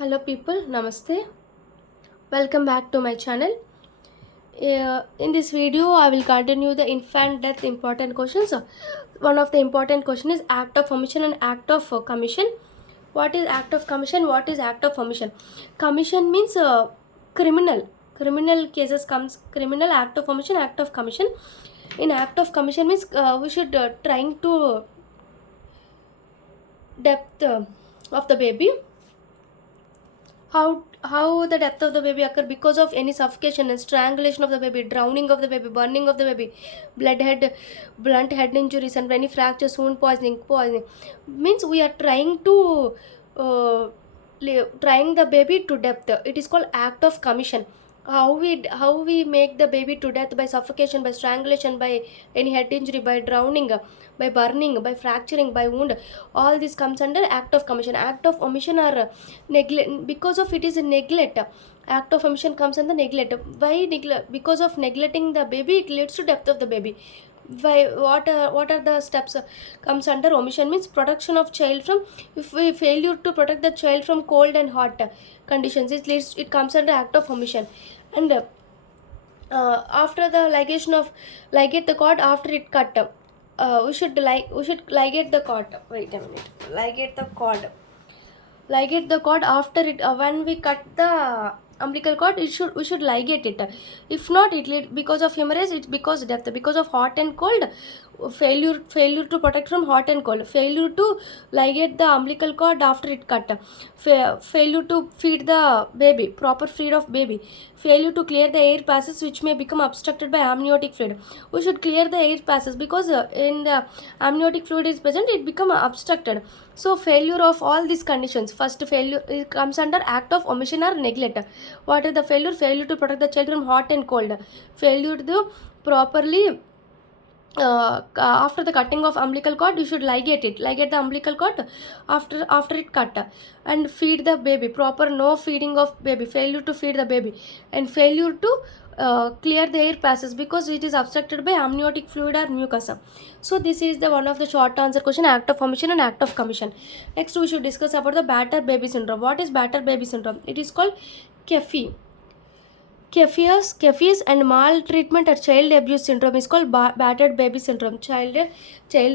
Hello people, namaste. Welcome back to my channel. In this video, I will continue the infant death important questions. One of the important question is act of omission and act of commission. What is act of commission? What is act of omission? Commission means criminal. Criminal cases comes criminal act of omission, act of commission. In act of commission means we should trying to depth of the baby. How the death of the baby occur because of any suffocation and strangulation of the baby, drowning of the baby, burning of the baby, blunt head injuries, and any fractures, wound poisoning means we are trying to uh, trying the baby to death. It is called act of commission. How we make the baby to death by suffocation, by strangulation, by any head injury, by drowning, by burning, by fracturing, by wound, all this comes under act of commission. Act of omission are neglect, because of it is a neglect. Act of omission comes under neglect. Why neglect? Because of neglecting the baby, it leads to death of the baby. Why? What are the steps comes under omission means protection of child from, if we failure to protect the child from cold and hot conditions, it comes under act of omission. And after the ligation of ligate the cord, after it cut, we should ligate the cord. Wait a minute. Ligate the cord after it, when we cut the umbilical cord, we should ligate it. If not, it lead because of hemorrhage, it's because death, because of hot and cold, failure to protect from hot and cold, failure to ligate the umbilical cord after it cut, failure to feed the baby, proper feed of baby, failure to clear the air passes which may become obstructed by amniotic fluid. We should clear the air passes because in the amniotic fluid is present, it become obstructed. So failure of all these conditions, first failure, it comes under act of omission or neglect. What are the failure? Failure to protect the child from hot and cold, failure to properly after the cutting of umbilical cord, you should ligate the umbilical cord after it cut, and feed the baby proper, no feeding of baby, failure to feed the baby, and failure to clear the air passes because it is obstructed by amniotic fluid or mucosa. So this is the one of the short answer question, act of omission and act of commission. Next we should discuss about the batter baby syndrome. What is batter baby syndrome? It is called kefi. Kefius and maltreatment or child abuse syndrome is called battered baby syndrome. Child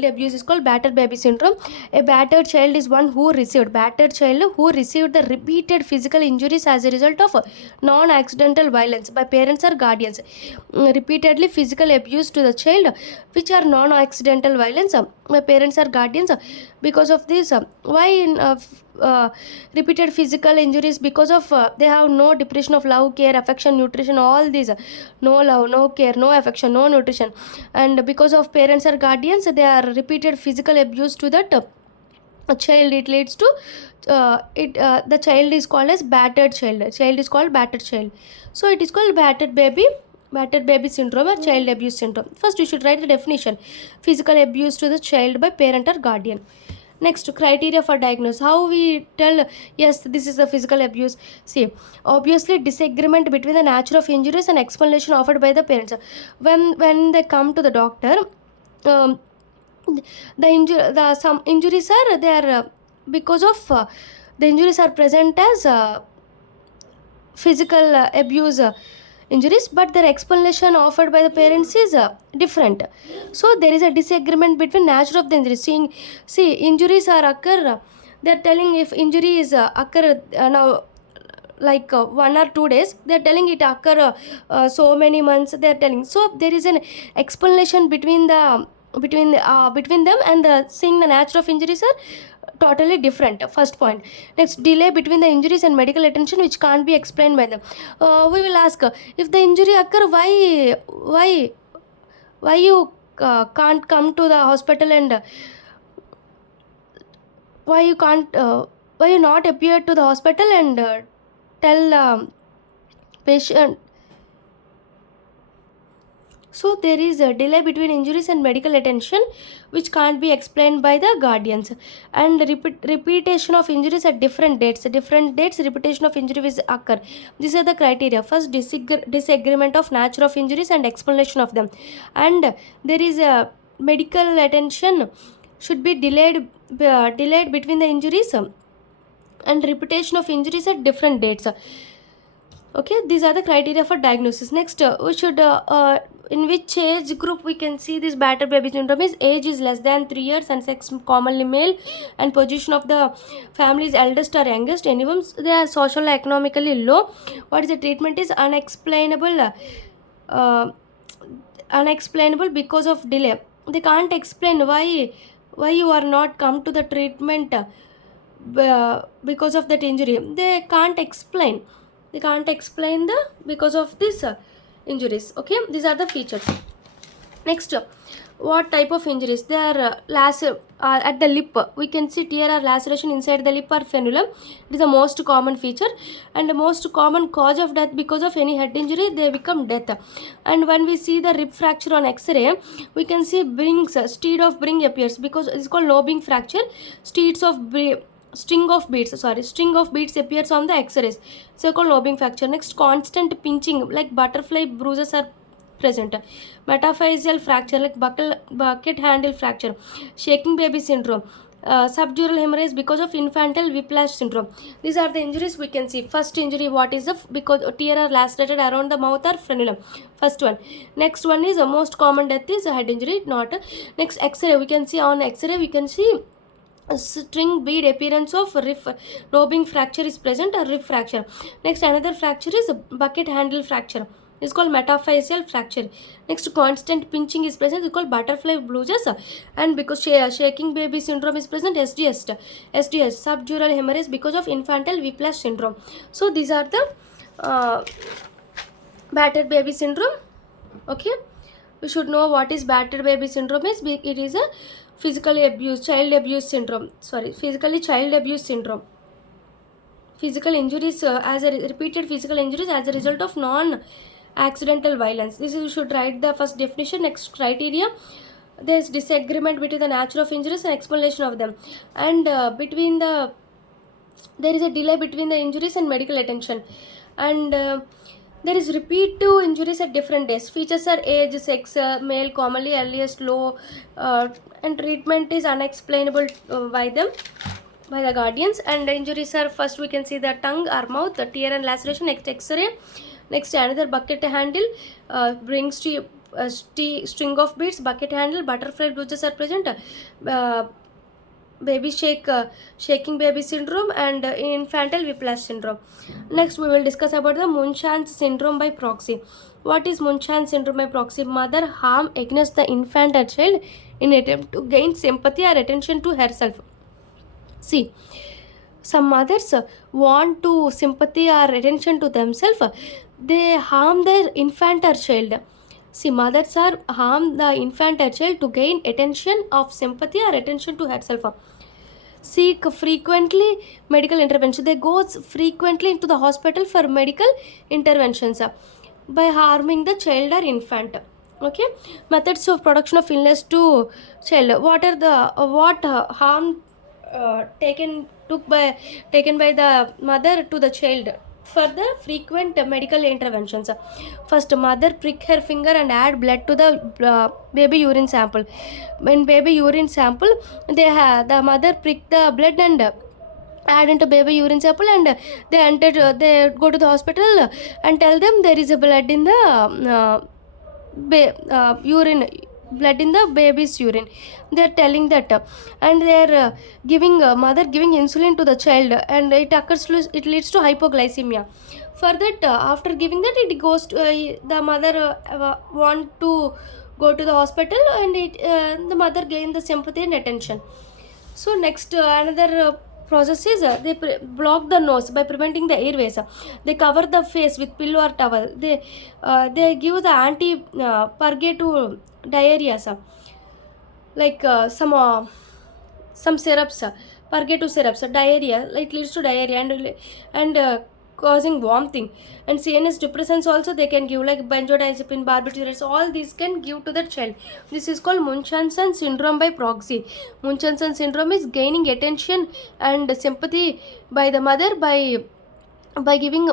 abuse is called battered baby syndrome. A battered child is one who received the repeated physical injuries as a result of non-accidental violence by parents or guardians. Repeatedly physical abuse to the child, which are non-accidental violence by parents or guardians. Because of this, why in repeated physical injuries? Because of they have no deprivation of love, care, affection, nutrition, all these, no love, no care, no affection, no nutrition, and because of parents or guardians, they are repeated physical abuse to that a child, it leads to the child is called as battered child is called battered child. So it is called battered baby syndrome or child abuse syndrome. First you should write the definition: physical abuse to the child by parent or guardian. Next, criteria for diagnosis. How we tell yes, this is the physical abuse? See, obviously disagreement between the nature of injuries and explanation offered by the parents. When they come to the doctor, um, the some injuries are there because of the injuries are present as physical abuse injuries, but their explanation offered by the parents is different. So there is a disagreement between nature of the injury. See, injuries are occur, they are telling if injury is occur now like 1 or 2 days, they are telling it occur so many months, they are telling. So there is an explanation between them, and seeing the nature of injuries are totally different. First point. Next, delay between the injuries and medical attention which can't be explained by them. We will ask, if the injury occur, why you can't come to the hospital, and why you can't why you not appear to the hospital and tell patient. So there is a delay between injuries and medical attention which can't be explained by the guardians, and repetition of injuries at different dates. Repetition of injuries occur. These are the criteria. First, disagreement of nature of injuries and explanation of them, and there is a medical attention should be delayed between the injuries. and repetition of injuries at different dates. Okay, these are the criteria for diagnosis. Next, we should in which age group we can see this battered baby syndrome is age is less than 3 years and sex commonly male, and position of the family is eldest or youngest. Anyone they are social economically low. What is the treatment is unexplainable. Uh, Unexplainable because of delay. They can't explain why you are not come to the treatment because of that injury. They can't explain. They can't explain the because of this injuries. Okay, these are the features. Next, what type of injuries? They are at the lip. We can see tear or laceration inside the lip or frenulum. It is the most common feature and the most common cause of death because of any head injury. They become death. And when we see the rib fracture on X-ray, we can see brings steed of bring appears because it's called lobing fracture. Steeds of string of beads appears on the X-rays, so called lobing fracture. Next, constant pinching like butterfly bruises are present. Metaphyseal fracture like bucket handle fracture. Shaking baby syndrome. Subdural hemorrhage because of infantile whiplash syndrome. These are the injuries we can see. First injury, what is the because tear are lacerated around the mouth or frenulum. First one. Next one is the most common death is a head injury, not. Next, X-ray, we can see on X-ray we can see a string bead appearance of lobing fracture is present or rib fracture. Next, another fracture is a bucket handle fracture. It's called metaphyseal fracture. Next, constant pinching is present. It's called butterfly bruises. And because shaking baby syndrome is present, SDS, subdural hemorrhage because of infantile whiplash syndrome. So these are the battered baby syndrome. Okay, we should know what is battered baby syndrome is. It is a physically child abuse syndrome. Physically child abuse syndrome. Physical injuries repeated physical injuries as a result of non-accidental violence. This is, you should write the first definition. Next, criteria. There is disagreement between the nature of injuries and explanation of them, and there is a delay between the injuries and medical attention, and there is repeated injuries at different days. Features are age, sex, male, commonly earliest, low, and treatment is unexplainable by the guardians. And injuries are, first we can see the tongue or mouth, the tear and laceration. Next, X-ray. Next, another bucket handle brings to string of beads, bucket handle, butterfly bruises are present. Baby shaking baby syndrome and infantile whiplash syndrome. Next, we will discuss about the Munchausen syndrome by proxy. What is Munchausen syndrome by proxy? Mother harm against the infant or child in attempt to gain sympathy or attention to herself. See, some mothers want to sympathy or attention to themselves. They harm their infant or child. See, mothers are harm the infant or child to gain attention of sympathy or attention to herself. Seek frequently medical intervention. They go frequently into the hospital for medical interventions by harming the child or infant. Okay, methods of production of illness to child. What are the harm taken by the mother to the child for the frequent medical interventions? First, mother prick her finger and add blood to the baby urine sample. In baby urine sample, the mother prick the blood and add into baby urine sample, and they go to the hospital and tell them there is a blood in the urine, blood in the baby's urine. They are telling that, and they are giving mother giving insulin to the child, and it leads to hypoglycemia. For that, after giving that, it goes to the mother want to go to the hospital, and the mother gain the sympathy and attention. So next, another process is they block the nose by preventing the airways. They cover the face with pillow or towel. They give the anti-purgative diarrhea, like some syrups, purgative syrups, diarrhea. It leads to diarrhea and causing vomiting. And CNS depressants also they can give, like benzodiazepine, barbiturates. All these can give to the child. This is called Munchausen syndrome by proxy. Munchausen syndrome is gaining attention and sympathy by the mother by giving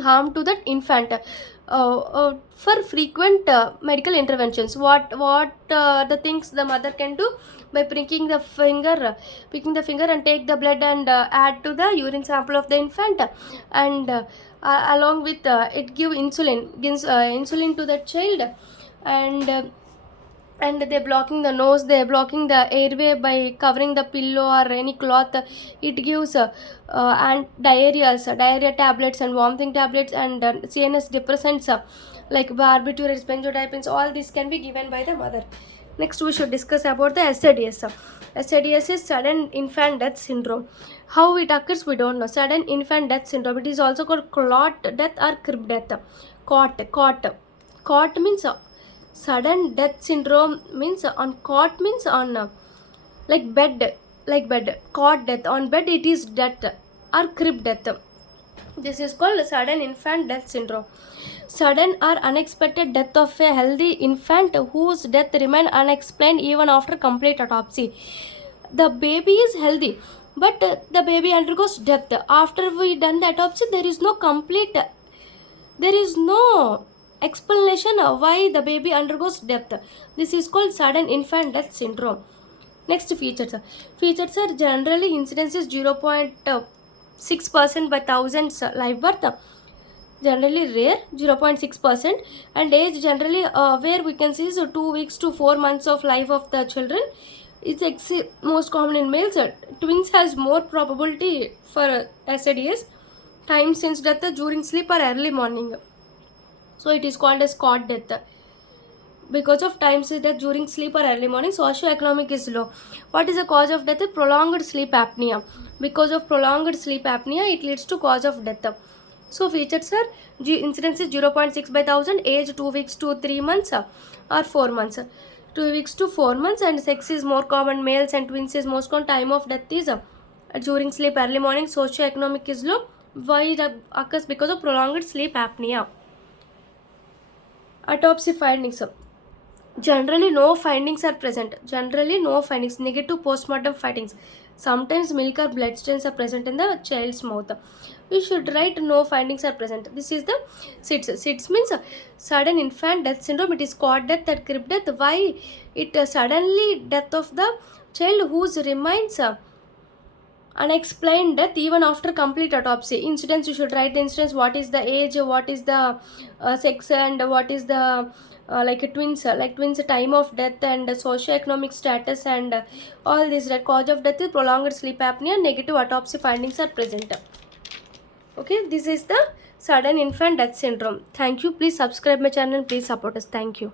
harm to that infant. for frequent medical interventions. What the things the mother can do by pricking the finger and take the blood and add to the urine sample of the infant, and along with it give insulin to the child, and they're blocking the nose, they're blocking the airway by covering the pillow or any cloth. It gives and diarrhea tablets and vomiting tablets, and CNS depressants like barbiturates, benzodiazepines. All this can be given by the mother. Next we should discuss about the SIDS. SIDS is sudden infant death syndrome. How it occurs we don't know. Sudden infant death syndrome, it is also called clot death or crib death. Cot means sudden death syndrome, means on cot means on like bed, cot death on bed, it is death or crib death. This is called sudden infant death syndrome. Sudden or unexpected death of a healthy infant whose death remain unexplained even after complete autopsy. The baby is healthy, but the baby undergoes death after we done the autopsy. There is no explanation of why the baby undergoes death. This is called sudden infant death syndrome. Next features are generally incidence is 0.6% by thousands live birth, generally rare 0.6%, and age generally where we can see is 2 weeks to 4 months of life of the children. It's most common in males. Twins has more probability for SIDS. Time since death during sleep or early morning. So it is called as cot death because of time since death during sleep or early morning. Socioeconomic is low. What is the cause of death? Prolonged sleep apnea. Because of prolonged sleep apnea, it leads to cause of death. So features are incidence is 0.6 by 1000, age 2 weeks to 3 months or 4 months. 2 weeks to 4 months, and sex is more common, males, and twins is most common. Time of death is during sleep early morning. Socioeconomic is low. Why it occurs? Because of prolonged sleep apnea. Autopsy findings. Generally no findings are present. Negative postmortem findings. Sometimes milk or blood stains are present in the child's mouth. We should write no findings are present. This is the SIDS. SIDS means sudden infant death syndrome. It is cot death or crib death. Why it suddenly death of the child whose remains unexplained death even after complete autopsy. Incidence, you should write the incidence. What is the age, what is the sex, and what is the twins time of death, and socioeconomic status, and all this. Cause of death is prolonged sleep apnea. Negative autopsy findings are present. Okay, this is the sudden infant death syndrome. Thank you. Please subscribe my channel. Please support us. Thank you.